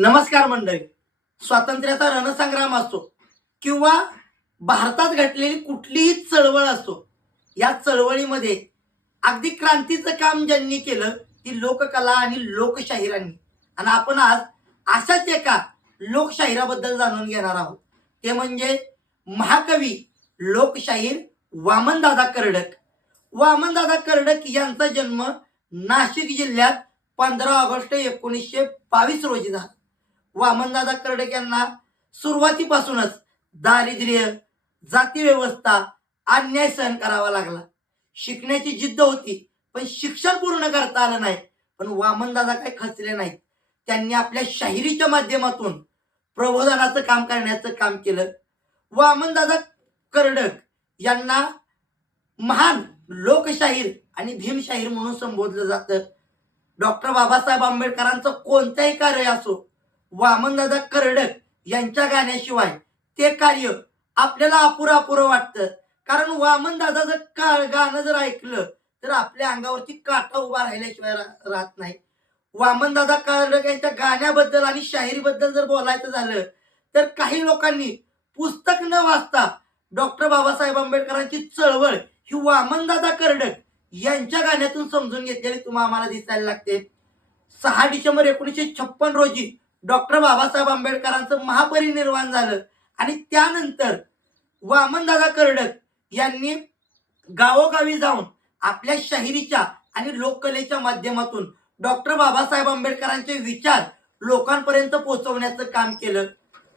नमस्कार मंडळी. स्वातंत्र्याचा रणसंग्राम असो किंवा भारतात घडलेली कुठलीही चळवळ असो, या चळवळीमध्ये अगदी क्रांतीचं काम ज्यांनी केलं ती लोककला आणि लोकशाहीरांनी. आणि आपण आज अशाच एका लोकशाहीराबद्दल जाणून घेणार आहोत. ते म्हणजे महाकवी लोकशाहीर वामनदादा कर्डक. वामनदादा कर्डक यांचा जन्म नाशिक जिल्ह्यात 15 ऑगस्ट 1922 रोजी झाला. वामनदादा कर्डक यांना सुरुवातीपासूनच दारिद्र्य, जाती व्यवस्था, अन्याय सहन करावा लागला. शिकण्याची जिद्द होती, पण शिक्षण पूर्ण करता आलं नाही. पण वामनदादा काही खचले नाहीत. त्यांनी आपल्या शाहिरीच्या माध्यमातून प्रबोधनाचं काम करण्याचं काम केलं. वामनदादा कर्डक यांना महान लोकशाहीर आणि भीमशाहीर म्हणून संबोधलं जातं. डॉक्टर बाबासाहेब आंबेडकरांचं कोणतंही कार्य असो, वामनदादा कर्डक यांच्या गाण्याशिवाय ते कार्य आपल्याला अपुरं वाटतं. कारण वामनदादाचं गाणं जर ऐकलं तर आपल्या अंगावरती काटा उभा राहिल्याशिवाय राहत नाही. वामनदादा कर्डक यांच्या गाण्याबद्दल आणि शाहिरीबद्दल जर बोलायचं झालं तर काही लोकांनी पुस्तक न वाचता डॉक्टर बाबासाहेब आंबेडकरांची चळवळ ही वामनदादा कर्डक यांच्या गाण्यातून समजून घेतलेली तुम्हाला आम्हाला दिसायला लागते. 6 डिसेंबर 1956 रोजी डॉक्टर बाबासाहेब आंबेडकरांचं महापरिनिर्वाण झालं आणि त्यानंतर वामनदादा कर्डक यांनी गावोगावी जाऊन आपल्या शाहिरीच्या आणि लोककलेच्या माध्यमातून डॉक्टर बाबासाहेब आंबेडकरांचे विचार लोकांपर्यंत पोहोचवण्याचं काम केलं.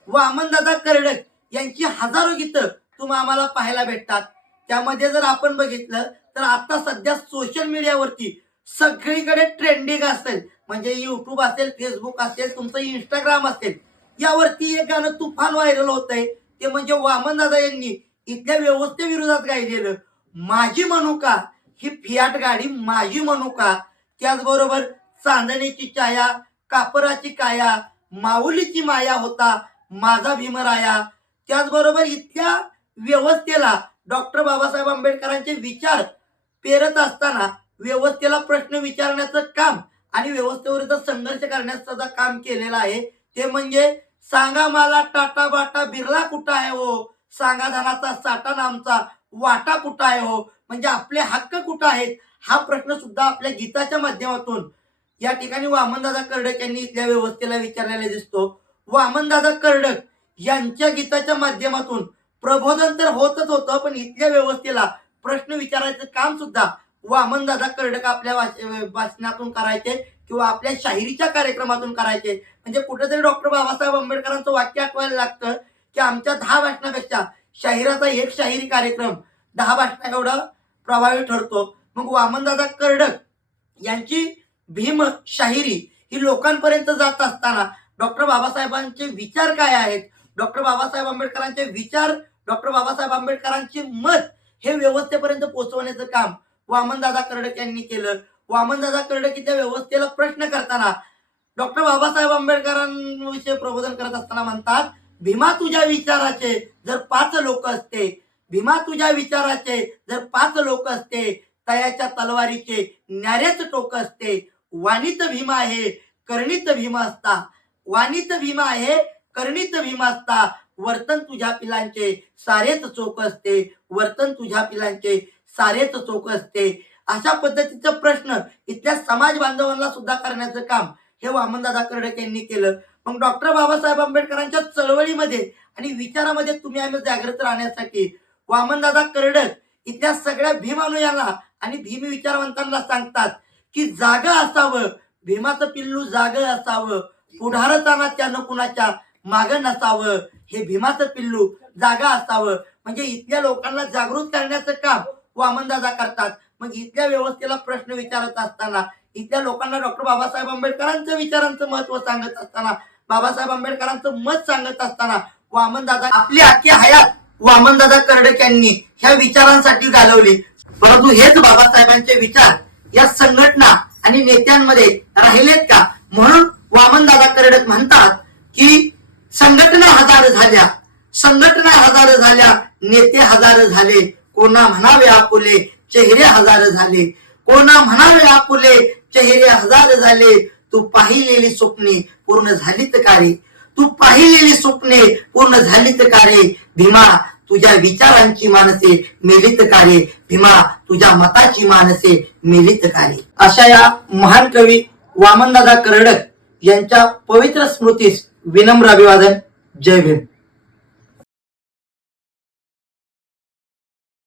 वामनदादा कर्डक यांची हजारो गीतं तुम्हाला आम्हाला पाहायला भेटतात. त्यामध्ये जर आपण बघितलं तर आता सध्या सोशल मीडियावरती सगळीकडे ट्रेंडिंग असेल, म्हणजे युट्यूब असेल, फेसबुक असेल, तुमचं इंस्टाग्राम असेल, यावरती एक गाणं तुफान व्हायरल होत आहे. ते म्हणजे वामनदादा यांनी इथल्या व्यवस्थेविरोधात गायलेलं माझी मनुका ही फियाट गाडी माझी मनुका. त्याचबरोबर चांदणीची छाया, कापराची काया, माऊलीची माया होता माझा भीमराया. त्याचबरोबर इथल्या व्यवस्थेला डॉक्टर बाबासाहेब आंबेडकरांचे विचार पेरत असताना व्यवस्थेला प्रश्न विचारण्याचं काम आणि व्यवस्थेविरुद्ध संघर्ष करण्याचं काम केलेलं आहे. ते म्हणजे सांगा मला टाटा बाटा बिर्ला कुठं आहे हो, सांगा धनाचा साठा नामचा वाटा कुठं आहे हो. म्हणजे आपले हक्क कुठं आहेत हा प्रश्न सुद्धा आपल्या गीताच्या माध्यमातून या ठिकाणी वामनदादा कर्डक यांनी इथल्या व्यवस्थेला विचारलेला दिसतो. वामनदादा कर्डक यांच्या गीताच्या माध्यमातून प्रबोधन तर होतच होतं, पण इथल्या व्यवस्थेला प्रश्न विचारायचं काम सुद्धा वामनदादा कर्डक आपल्या भाषणातून करायचे किंवा आपल्या शाहिरीच्या कार्यक्रमातून करायचे. म्हणजे कुठेतरी डॉक्टर बाबासाहेब आंबेडकरांचं वाक्य आठवायला लागतं की आमच्या 10 भाषणापेक्षा शाहिराचा एक शाहिरी कार्यक्रम 10 भाषणा एवढा प्रभावी ठरतो. मग वामनदादा कर्डक यांची भीम शाहिरी ही लोकांपर्यंत जात असताना डॉक्टर बाबासाहेबांचे विचार काय आहेत, डॉक्टर बाबासाहेब आंबेडकरांचे विचार, डॉक्टर बाबासाहेब आंबेडकरांचे मत हे व्यवस्थेपर्यंत पोहोचवण्याचं काम वामनदादा कर्डक यांनी केलं. वामनदादा कर्डक इथल्या व्यवस्थेला प्रश्न करताना डॉक्टर बाबासाहेब आंबेडकरांविषयी प्रबोधन करत असताना म्हणतात, भीमा तुझ्या विचाराचे जर 5 लोक असते, भीमा तुझ्या विचाराचे जर 5 लोक असते, तयाच्या तलवारीचे न्यारेच टोक असते. वाणीत भीमा आहे कर्णित भीम असता, वाणीत भीमा आहे कर्णित भीम असता. वर्तन तुझ्या पिलांचे सारेच चोख असते, वर्तन तुझ्या पिलांचे सारेच चोख असते. अशा पद्धतीचा प्रश्न इथल्या समाज बांधवांना सुद्धा करण्याचं काम हे वामनदादा कर्डक यांनी केलं. मग डॉक्टर बाबासाहेब आंबेडकरांच्या चळवळीमध्ये आणि विचारामध्ये तुम्ही आम्ही जागृत राहण्यासाठी वामनदादा कर्डक इथल्या सगळ्या भीमानुयांना आणि भीम विचारवंतांना सांगतात की जागं असावं, भीमाचं पिल्लू जागं असावं, पुढारताना त्यानं कुणाच्या मागं नसावं, हे भीमाचं पिल्लू जागा असावं. म्हणजे इथल्या लोकांना जागृत करण्याचं काम वामनदादा करतात. मग इथल्या व्यवस्थेला प्रश्न विचारत असताना, इथल्या लोकांना डॉक्टर बाबासाहेब आंबेडकरांचं विचारांचं महत्व सांगत असताना, बाबासाहेब आंबेडकरांचं मत सांगत असताना वामनदादा आपली अख्खी हयात वामनदादा कर्डक यांनी ह्या विचारांसाठी घालवली. परंतु हेच बाबासाहेबांचे विचार या संघटना आणि नेत्यांमध्ये राहिलेत का? म्हणून वामनदादा कर्डक म्हणतात की संघटना हजार झाल्या, संघटना हजार झाल्या, नेते हजार झाले, कोणा म्हणावे आपुले चेहरे हजार झाले, कोणा म्हणावे आपुले चेहरे हजार झाले. तू पाहिलेली स्वप्ने पूर्ण झालीत का रे? तू पाहिलेली स्वप्ने पूर्ण झालीत का रे? भीमा तुझ्या विचारांची मानसे मेलीत का रे? भीमा तुझ्या मताची मानसे मेलीत का रे? अशा या महान कवी वामनदादा कर्डक यांच्या पवित्र स्मृतीस विनम्र अभिवादन. जय भीम.